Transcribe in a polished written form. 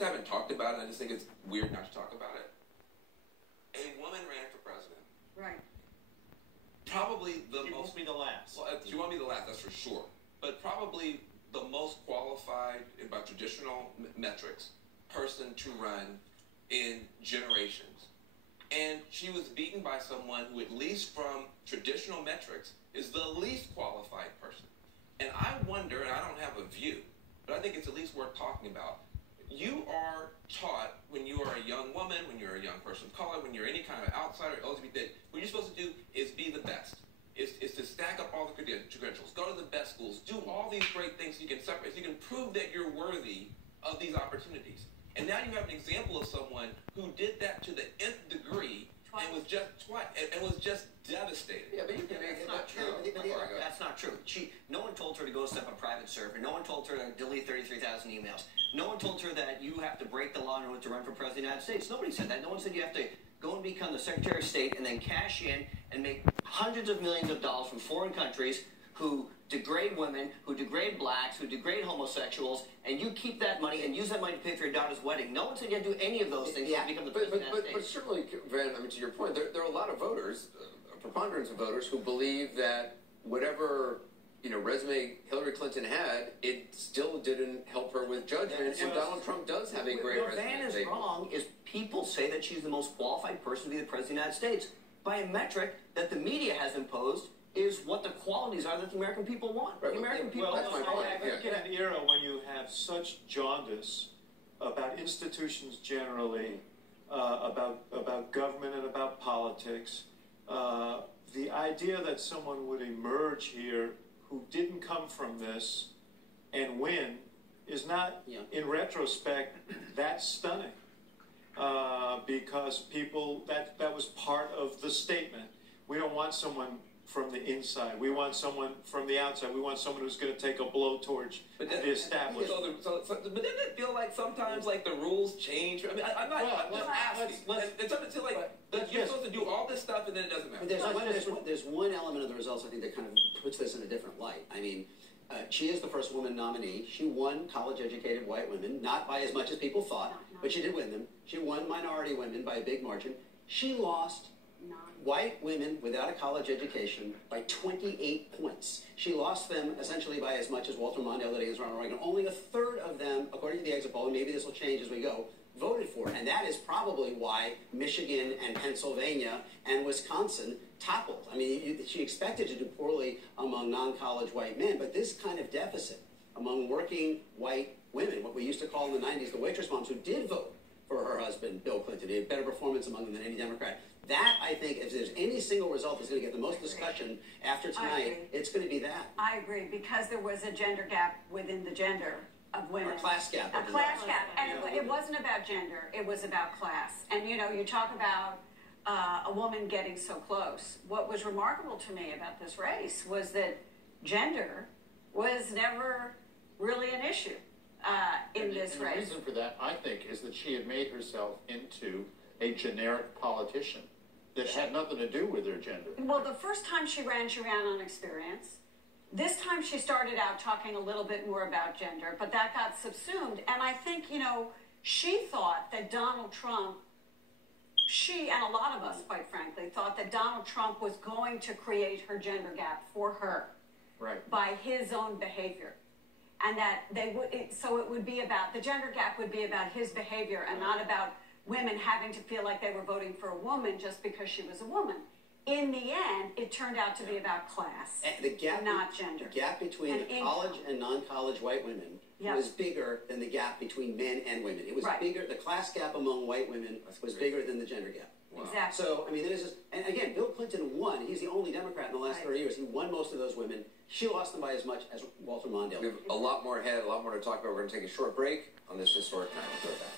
just haven't talked about it. I just think it's weird not to talk about it. A woman ran for president. Right. Probably the She most... won't be the last. Well, she won't be the last, that's for sure. But probably the most qualified, by traditional metrics, person to run in generations. And she was beaten by someone who, at least from traditional metrics, is the least qualified person. And I wonder, and I don't have a view, but I think it's at least worth talking about. You are taught when you are a young woman, when you're a young person of color, when you're any kind of outsider, LGBT, what you're supposed to do is be the best. Is to stack up all the credentials, go to the best schools, do all these great things so you can separate, so you can prove that you're worthy of these opportunities. And now you have an example of someone who did that to the nth degree and was just devastated. Yeah, but you can make it not true. That's not true. No one told her to go set up a private server. No one told her to delete 33,000 emails. No one told her that you have to break the law in order to run for president of the United States. Nobody said that. No one said you have to go and become the Secretary of State and then cash in and make hundreds of millions of dollars from foreign countries who degrade women, who degrade blacks, who degrade homosexuals, and you keep that money and use that money to pay for your daughter's wedding. No one said you had to do any of those things to become the president of the United States. But certainly, Van, I mean, to your point, there are a lot of voters, a preponderance of voters, who believe that whatever resume Hillary Clinton had, it still didn't help her with judgment, and Donald Trump does have a great resume. Van is wrong is people say that she's the most qualified person to be the president of the United States by a metric that the media has imposed is what the qualities are that the American people want. Right, the American people that's my point. I think in an era when you have such jaundice about institutions generally, about government and about politics, the idea that someone would emerge here who didn't come from this and win is not, in retrospect, that stunning. Because people, that was part of the statement. We don't want someone from the inside. We want someone from the outside. We want someone who's going to take a blowtorch to the establishment. But didn't it feel like sometimes like the rules change? I mean, I'm just asking. It's up to you're supposed to do all this stuff and then it doesn't matter. But there's one element of the results I think that kind of puts this in a different light. I mean, she is the first woman nominee. She won college-educated white women, not by as much as people thought, but she did win them. She won minority women by a big margin. She lost white women without a college education by 28 points. She lost them essentially by as much as Walter Mondale did against Ronald Reagan. Only a third of them, according to the exit poll, and maybe this will change as we go, voted for her. And that is probably why Michigan and Pennsylvania and Wisconsin toppled. I mean, she expected to do poorly among non-college white men, but this kind of deficit among working white women, what we used to call in the 90s the waitress moms who did vote for her husband, Bill Clinton, he had better performance among them than any Democrat. That, I think, if there's any single result that's going to get the most discussion after tonight, it's going to be that. I agree, because there was a gender gap within the gender of women. Or a class gap. A class gap. And it wasn't about gender, it was about class. And, you talk about a woman getting so close. What was remarkable to me about this race was that gender was never really an issue in this race. The reason for that, I think, is that she had made herself into a generic politician that had nothing to do with her gender. Well, the first time she ran on experience. This time she started out talking a little bit more about gender, but that got subsumed. And I think, she thought that Donald Trump, she and a lot of us, quite frankly, thought that Donald Trump was going to create her gender gap for her by his own behavior. And that it would be about, the gender gap would be about his behavior and not about women having to feel like they were voting for a woman just because she was a woman. In the end, it turned out to be about class, not gender. The gap between college and non-college white women was bigger than the gap between men and women. It was bigger. The class gap among white women was bigger than the gender gap. Wow. Exactly. So, I mean, there's this, and again, Bill Clinton won. He's the only Democrat in the last 30 years. He won most of those women. She lost them by as much as Walter Mondale. We have a lot more ahead, a lot more to talk about. We're going to take a short break on this historic time. We'll go back.